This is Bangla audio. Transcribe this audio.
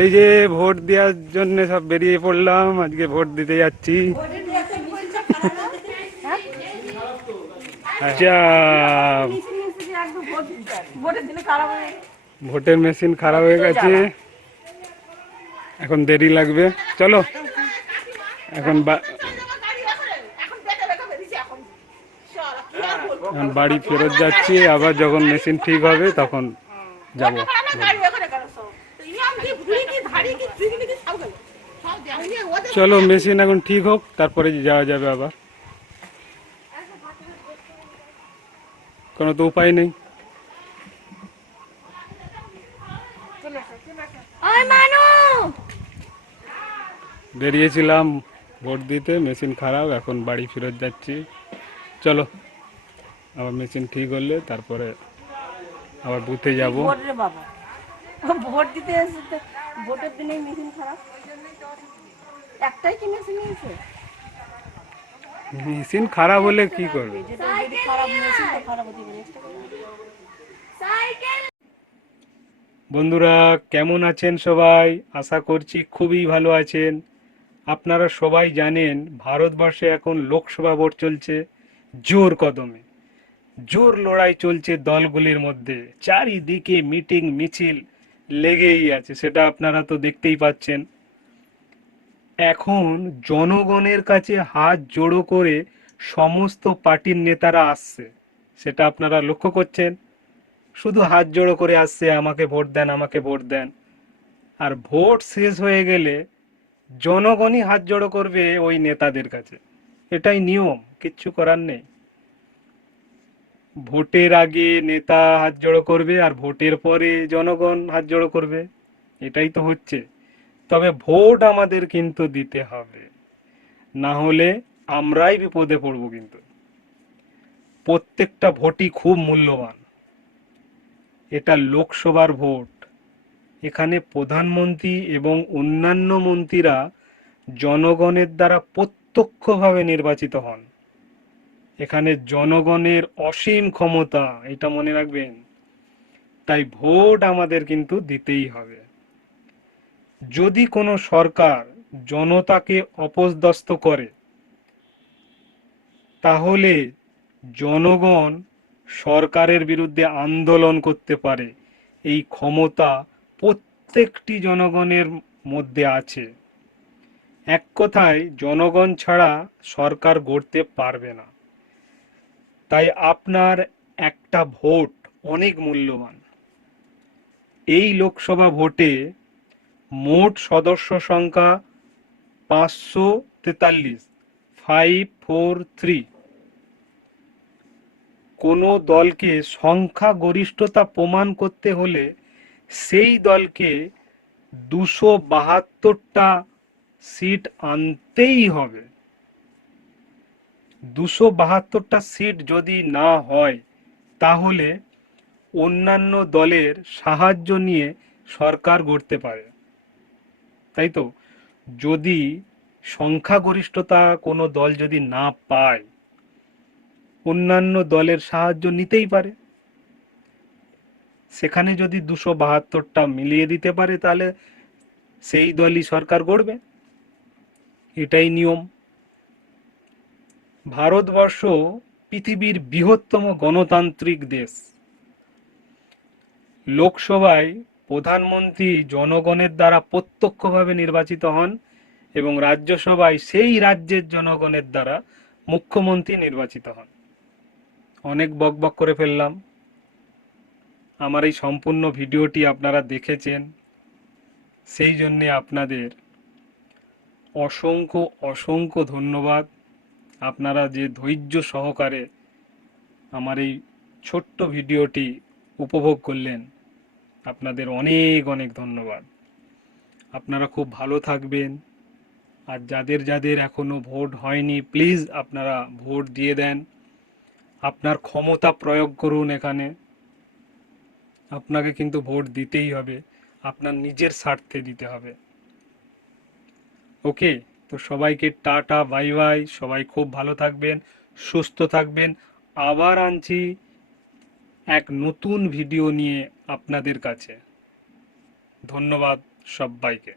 এই যে ভোট দেওয়ার জন্য সব বেরিয়ে পড়লাম, আজকে ভোট দিতে যাচ্ছি। আচ্ছা, ভোটের মেশিন খারাপ হয়ে গেছে, এখন দেরি লাগবে। চলো এখন বাড়ি ফেরত যাচ্ছি, আবার যখন মেশিন ঠিক হবে তখন যাব। চলো মেশিন এখন ঠিক হোক, তারপরে যাওয়া যাবে আবার, কোনো তো উপায় নেই। বেরিয়েছিলাম ভোট দিতে, মেশিন খারাপ, এখন বাড়ি ফেরত যাচ্ছি। চলো আবার মেশিন ঠিক হলে তারপরে আবার বুথে যাব। ভোট দিতে এসে ভোটের দিনে মেশিন খারাপ, একটাই কি মেশিন নিয়েছে? মেশিন খারাপ হলে কি করবে? বন্ধুরা কেমন আছেন সবাই? আশা করছি খুবই ভালো আছেন। আপনারা সবাই জানেন ভারতবর্ষে এখন লোকসভা ভোট চলছে জোর কদমে। জোর লড়াই চলছে দলগুলির মধ্যে, চারিদিকে মিটিং মিছিল লেগেই আছে, সেটা আপনারা তো দেখতেই পাচ্ছেন। এখন জনগণের কাছে হাত জোড়ো করে সমস্ত পার্টির নেতারা আসছে, সেটা আপনারা লক্ষ্য করছেন। শুধু হাত জোড়ো করে আসছে, আমাকে ভোট দেন, আমাকে ভোট দেন। আর ভোট শেষ হয়ে গেলে জনগণই হাত জোড়ো করবে ওই নেতাদের কাছে। এটাই নিয়ম, কিচ্ছু করার নেই। ভোটের আগে নেতা হাত জোড়ো করবে আর ভোটের পরে জনগণ হাত জোড়ো করবে, এটাই তো হচ্ছে। তবে ভোট আমাদের কিন্তু দিতে হবে, না হলে আমরাই বিপদে পড়বো। কিন্তু প্রত্যেকটা ভোটই খুব মূল্যবান। এটা লোকসভার ভোট, এখানে প্রধানমন্ত্রী এবং অন্যান্য মন্ত্রীরা জনগণের দ্বারা প্রত্যক্ষভাবে নির্বাচিত হন। এখানে জনগণের অসীম ক্ষমতা, এটা মনে রাখবেন। তাই ভোট আমাদের কিন্তু দিতেই হবে। যদি কোনো সরকার জনতাকে অপদস্থ করে, তাহলে জনগণ সরকারের বিরুদ্ধে আন্দোলন করতে পারে। এই ক্ষমতা প্রত্যেকটি জনগণের মধ্যে আছে। এক কথায় জনগণ ছাড়া সরকার গড়তে পারবে না। তাই আপনার একটা ভোট অনেক মূল্যবান। এই লোকসভা ভোটে মোট সদস্য সংখ্যা 543, 543। কোনো দলকে সংখ্যাগরিষ্ঠতা প্রমাণ করতে হলে সেই দলকে 272টা সিট আনতেই হবে। 272টা সিট যদি না হয়, তাহলে অন্যান্য দলের সাহায্য নিয়ে সরকার গড়তে পারে, তাই তো? যদি সংখ্যাগরিষ্ঠতা কোনো দল যদি না পায়, অন্যান্য দলের সাহায্য নিতেই পারে। সেখানে যদি 272টা মিলিয়ে দিতে পারে, তাহলে সেই দলই সরকার গড়বে, এটাই নিয়ম। ভারতবর্ষ পৃথিবীর বৃহত্তম গণতান্ত্রিক দেশ। লোকসভায় প্রধানমন্ত্রী জনগণের দ্বারা প্রত্যক্ষভাবে নির্বাচিত হন এবং রাজ্যসভায় সেই রাজ্যের জনগণের দ্বারা মুখ্যমন্ত্রী নির্বাচিত হন। অনেক বকবক করে ফেললাম। আমার এই সম্পূর্ণ ভিডিওটি আপনারা দেখেছেন, সেই জন্যে আপনাদের অসংখ্য অসংখ্য ধন্যবাদ। আপনারা যে ধৈর্য সহকারে আমার এই ছোট্ট ভিডিওটি উপভোগ করলেন, আপনাদের অনেক অনেক ধন্যবাদ। আপনারা খুব ভালো থাকবেন। আর যাদের যাদের এখনো ভোট হয়নি, প্লিজ আপনারা ভোট দিয়ে দেন। আপনার ক্ষমতা প্রয়োগ করুন। এখানে আপনাকে কিন্তু ভোট দিতেই হবে, আপনার নিজের স্বার্থে দিতে হবে। ওকে, তো সবাইকে টাটা, বাই বাই। সবাই খুব ভালো থাকবেন, সুস্থ থাকবেন। আবার আনছি এক নতুন ভিডিও নিয়ে আপনাদের কাছে। ধন্যবাদ। সবাইকে।